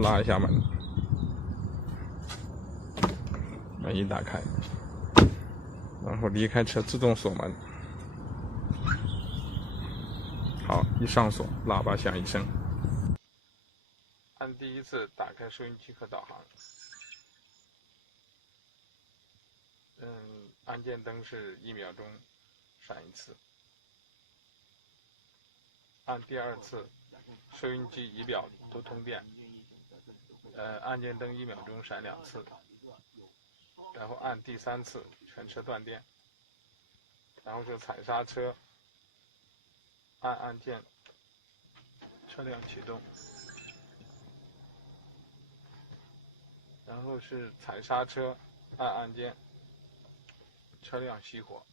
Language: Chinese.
拉一下门，门一打开，然后离开车自动锁门。好，一上锁，喇叭响一声。按第一次打开收音机和导航。按键灯是1秒钟闪一次。按第二次，收音机、仪表都通电。按键灯1秒钟闪2次。然后按第3次，全车断电。然后是踩刹车，按按键，车辆启动。然后是踩刹车，按按键，车辆熄火。